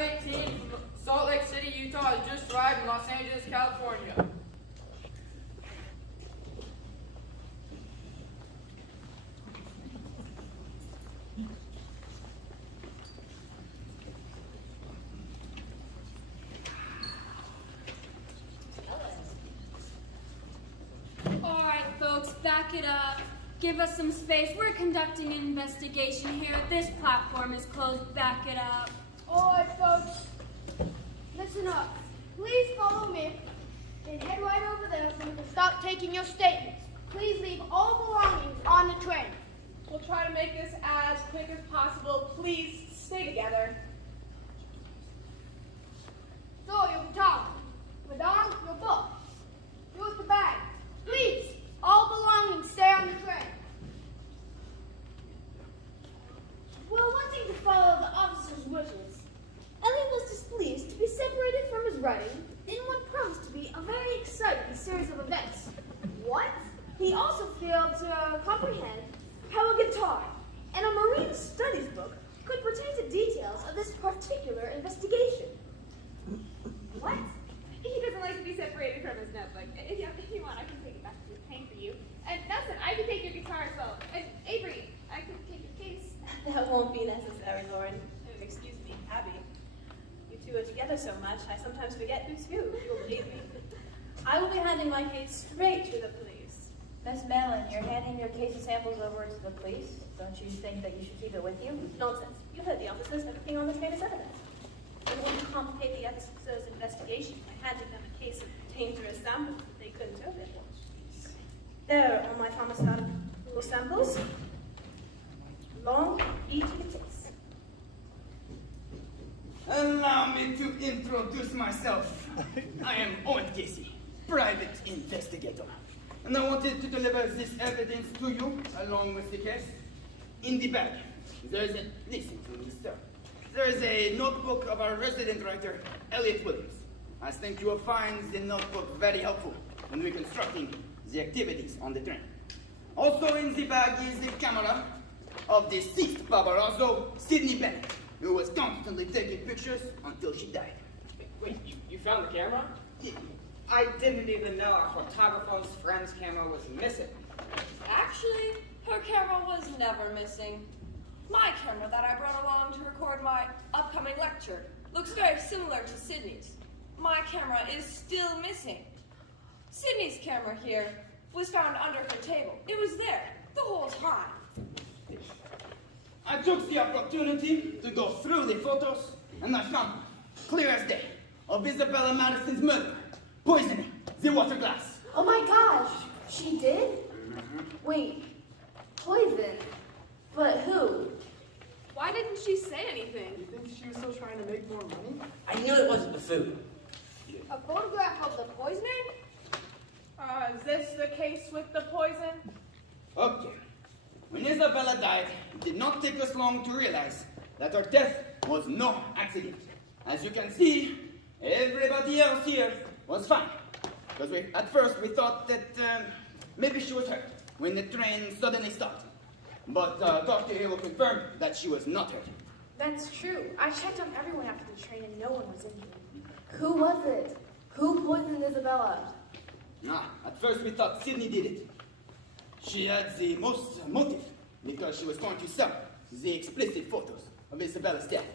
518 from Salt Lake City, Utah has just arrived in Los Angeles, California. All right, folks, back it up. Give us some space. We're conducting an investigation here. This platform is closed. Back it up. All right, folks, listen up. Please follow me and head right over there so we can start taking your statements. Please leave all belongings on the train. We'll try to make this as quick as possible. Please stay together. So, your guitar, Madame, your book, here's the bag. Please, all belongings stay on the train. Well, wanting to follow the officer's wishes, Elliot was displeased to be separated from his writing in what promised to be a very exciting series of events. What? He also failed to comprehend how a guitar and a marine studies book could pertain to details of this particular investigation. What? He doesn't like to be separated from his notebook. If you want, I can take it back to the plane for you. And Nelson, I can take your guitar as well. And Avery, I can take your case. That won't be necessary, Lauren. Excuse me, Abby. You two are together so much, I sometimes forget who's who, if you'll believe me. I will be handing my case straight to the police. Miss Mellon, you're handing your case of samples over to the police. Don't you think that you should keep it with you? Nonsense. You heard the officers. Everything on the train is evidence. I don't want to complicate the officers' investigation by handing them a case of dangerous samples that they couldn't open. There are my pharmaceutical samples. Long, each case. Allow me to introduce myself. I am Owen Casey, private investigator. And I wanted to deliver this evidence to you, along with the case. In the bag, there's a, listen to me, sir. There's a notebook of our resident writer, Elliot Williams. I think you will find the notebook very helpful when reconstructing the activities on the train. Also in the bag is the camera of deceased Barbarazzo, Sidney Bennett, who was constantly taking pictures until she died. Wait, you found the camera? I didn't even know our photographer's friend's camera was missing. Actually, her camera was never missing. My camera that I brought along to record my upcoming lecture looks very similar to Sydney's. My camera is still missing. Sydney's camera here was found under her table. It was there the whole time. I took the opportunity to go through the photos, and I found, clear as day, of Isabella Madison's murder, poisoning the water glass. Oh my gosh, she did? Wait, poison? But who? Why didn't she say anything? You think she was still trying to make more money? I knew it wasn't the food. A photograph of the poisoning? Is this the case with the poison? Okay. When Isabella died, it did not take us long to realize that her death was no accident. As you can see, everybody else here was fine. Because at first we thought that maybe she was hurt when the train suddenly stopped. But Dr. here will confirm that she was not hurt. That's true. I checked on everyone after the train and no one was injured. Who was it? Who poisoned Isabella? At first we thought Sydney did it. She had the most motive because she was going to sell the explicit photos of Isabella's death.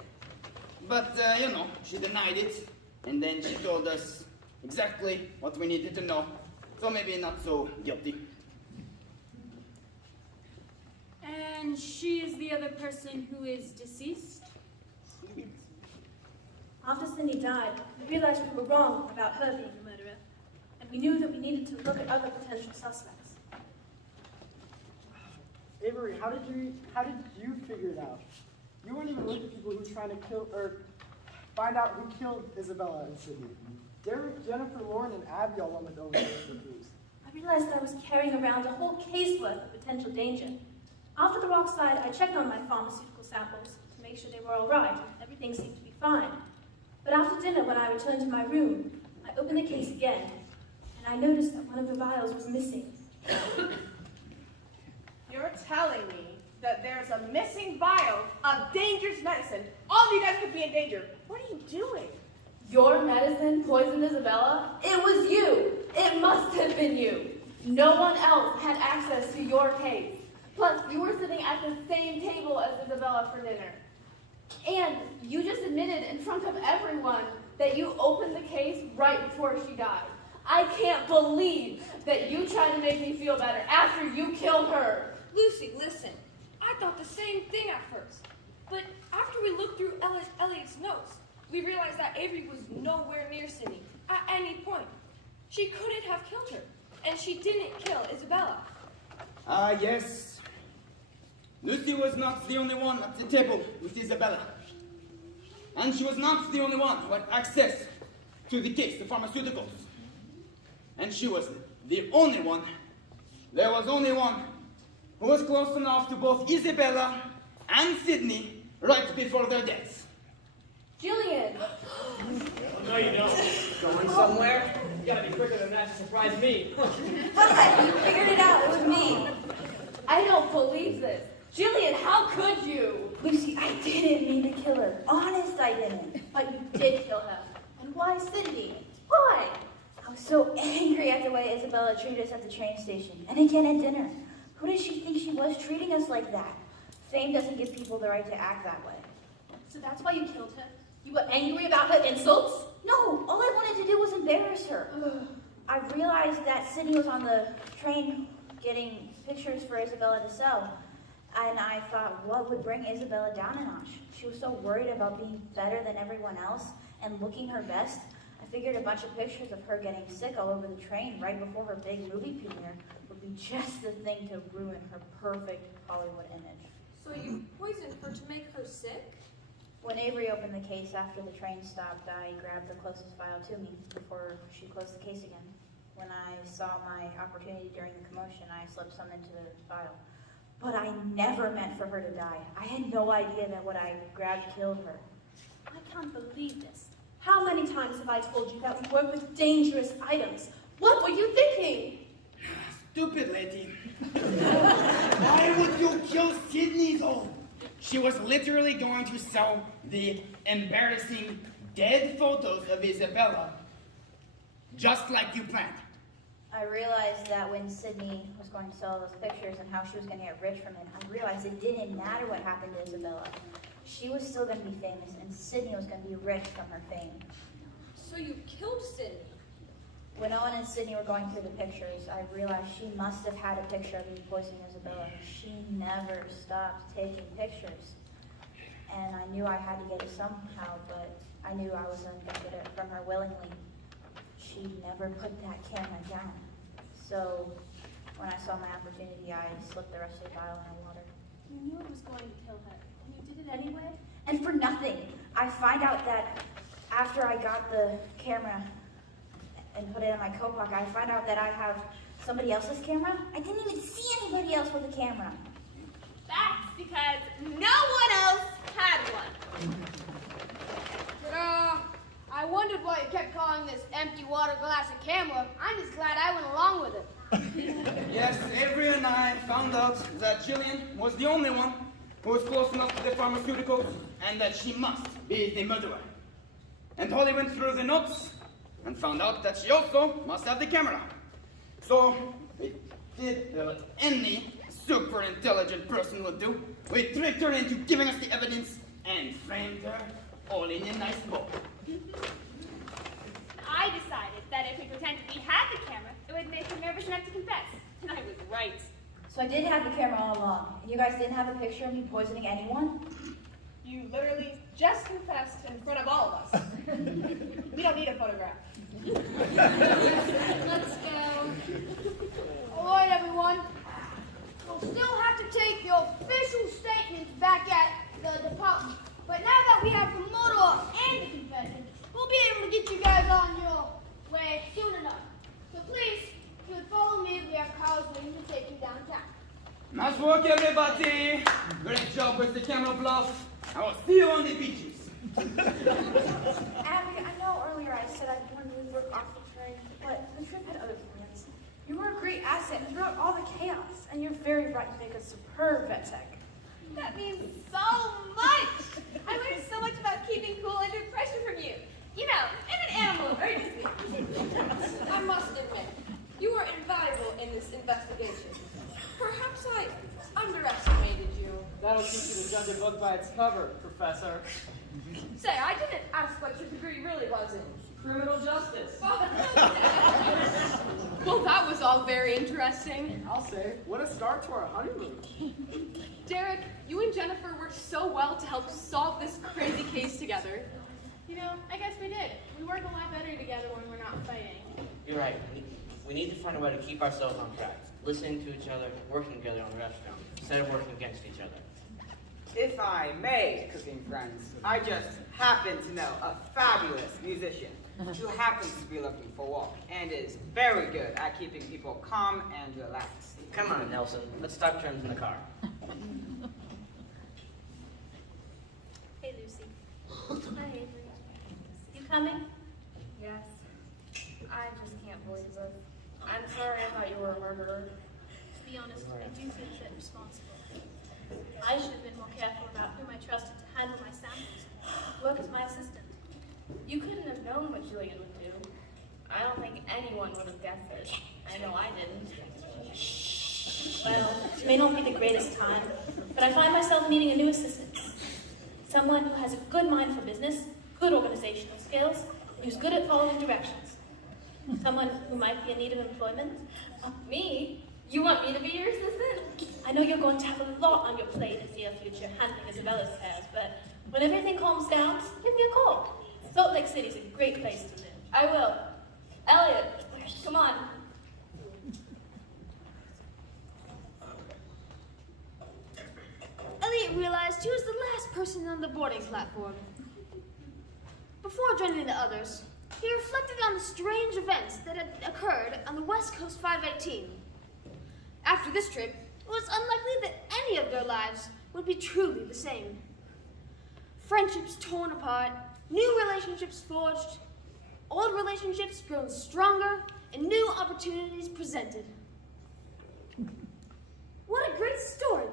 But, she denied it, and then she told us exactly what we needed to know, so maybe not so guilty. And she is the other person who is deceased? After Cindy died, we realized we were wrong about her being the murderer, and we knew that we needed to look at other potential suspects. Avery, how did you figure it out? You weren't even with the people who were trying to kill or find out who killed Isabella and Sydney. Derek, Jennifer, Lauren, and Abby all went over there with the crews. I realized that I was carrying around a whole case worth of potential danger. After the rock slide, I checked on my pharmaceutical samples to make sure they were all right. Everything seemed to be fine. But after dinner, when I returned to my room, I opened the case again, and I noticed that one of the vials was missing. You're telling me that there's a missing vial of dangerous medicine all of you guys could be in danger. What are you doing? Your medicine poisoned Isabella? It was you. It must have been you. No one else had access to your case. Plus, you were sitting at the same table as Isabella for dinner. And you just admitted in front of everyone that you opened the case right before she died. I can't believe that you tried to make me feel better after you killed her. Lucy, listen. I thought the same thing at first. But after we looked through Elliot's notes, we realized that Avery was nowhere near Sydney at any point. She couldn't have killed her, and she didn't kill Isabella. Yes. Lucy was not the only one at the table with Isabella. And she was not the only one who had access to the case of pharmaceuticals. And she was the only one. There was only one who was close enough to both Isabella and Sydney right before their deaths. Jillian! No, you don't. Going somewhere? You gotta be quicker than that to surprise me. But you figured it out. It was me. I don't believe this. Jillian, how could you? Lucy, I didn't mean to kill her. Honest, I didn't. But you did kill her. And why Sydney? Why? I was so angry at the way Isabella treated us at the train station, and again at dinner. Who did she think she was treating us like that? Fame doesn't give people the right to act that way. So that's why you killed her? You were angry about her insults? No, all I wanted to do was embarrass her. I realized that Sydney was on the train getting pictures for Isabella to sell. And I thought, what would bring Isabella down a notch? She was so worried about being better than everyone else and looking her best. I figured a bunch of pictures of her getting sick all over the train right before her big movie premiere would be just the thing to ruin her perfect Hollywood image. So you poisoned her to make her sick? When Avery opened the case after the train stopped, I grabbed the closest file to me before she closed the case again. When I saw my opportunity during the commotion, I slipped some into the file. But I never meant for her to die. I had no idea that what I grabbed killed her. I can't believe this. How many times have I told you that we work with dangerous items? What were you thinking? Stupid lady. Why would you kill Sydney though? She was literally going to sell the embarrassing dead photos of Isabella, just like you planned. I realized that when Sydney was going to sell those pictures and how she was going to get rich from it, I realized it didn't matter what happened to Isabella. She was still going to be famous, and Sydney was going to be rich from her fame. So you killed Sydney? When Owen and Sydney were going through the pictures, I realized she must have had a picture of me poisoning Isabella. She never stopped taking pictures. And I knew I had to get it somehow, but I knew I was going to get it from her willingly. She never put that camera down. So when I saw my opportunity, I slipped the rest of the file in her water. You knew it was going to kill her, and you did it anyway? And for nothing. I find out that after I got the camera and put it in my coat pocket, I find out that I have somebody else's camera. I didn't even see anybody else with a camera. That's because no one else had one. I wondered why you kept calling this empty water glass a camera. I'm just glad I went along with it. Yes, Avery and I found out that Jillian was the only one who was close enough to the pharmaceuticals and that she must be the murderer. And Holly went through the notes and found out that she also must have the camera. So we did what any super intelligent person would do. We tricked her into giving us the evidence and framed her all in a nice bow. I decided that if we pretended we had the camera, it would make her nervous enough to confess. And I was right. So I did have the camera all along. And you guys didn't have a picture of me poisoning anyone? You literally just confessed in front of all of us. We don't need a photograph. Let's go. All right, everyone. We'll still have to take your official statements back at the department. But now that we have the motor and the confession, we'll be able to get you guys on your way soon enough. So please, if you would follow me, we have cars waiting to take you downtown. Nice work, everybody. Great job with the camera bluff. I will see you on the beaches. Abby, I know earlier I said I wanted to work off the train, but the trip had other plans. You were a great asset throughout all the chaos, and you're very bright to make a superb vet tech. That means so much. I learned so book by its cover, Professor. Say, I didn't ask what your degree really was in. Criminal justice. Well, that was all very interesting. I'll say, what a start to our honeymoon. Derek, you and Jennifer worked so well to help solve this crazy case together. You know, I guess we did. We work a lot better together when we're not fighting. You're right. We need to find a way to keep ourselves on track, listening to each other, working together on the restaurant, instead of working against each other. If I may, cooking friends, I just happen to know a fabulous musician who happens to be looking for work and is very good at keeping people calm and relaxed. Come on, Nelson. Let's stop turns in the car. Hey, Lucy. Hi, Avery. You coming? Yes. I just can't believe it. I'm sorry I thought you were a murderer. To be honest, I do feel a bit responsible. I should have been more careful about whom I trusted to handle my samples. Work as my assistant. You couldn't have known what Julian would do. I don't think anyone would have guessed it. I know I didn't. Well, it may not be the greatest time, but I find myself needing a new assistant. Someone who has a good mind for business, good organizational skills, who's good at following directions. Someone who might be in need of employment. Me? You want me to be your assistant? I know you're going to have a lot on your plate in the near future handling Isabella's affairs, but when everything calms down, give me a call. Salt Lake City's a great place to live. I will. Elliot, come on. Elliot realized he was the last person on the boarding platform. Before joining the others, he reflected on the strange events that had occurred on the West Coast 518. After this trip, it was unlikely that any of their lives would be truly the same. Friendships torn apart, new relationships forged, old relationships grown stronger, and new opportunities presented. What a great story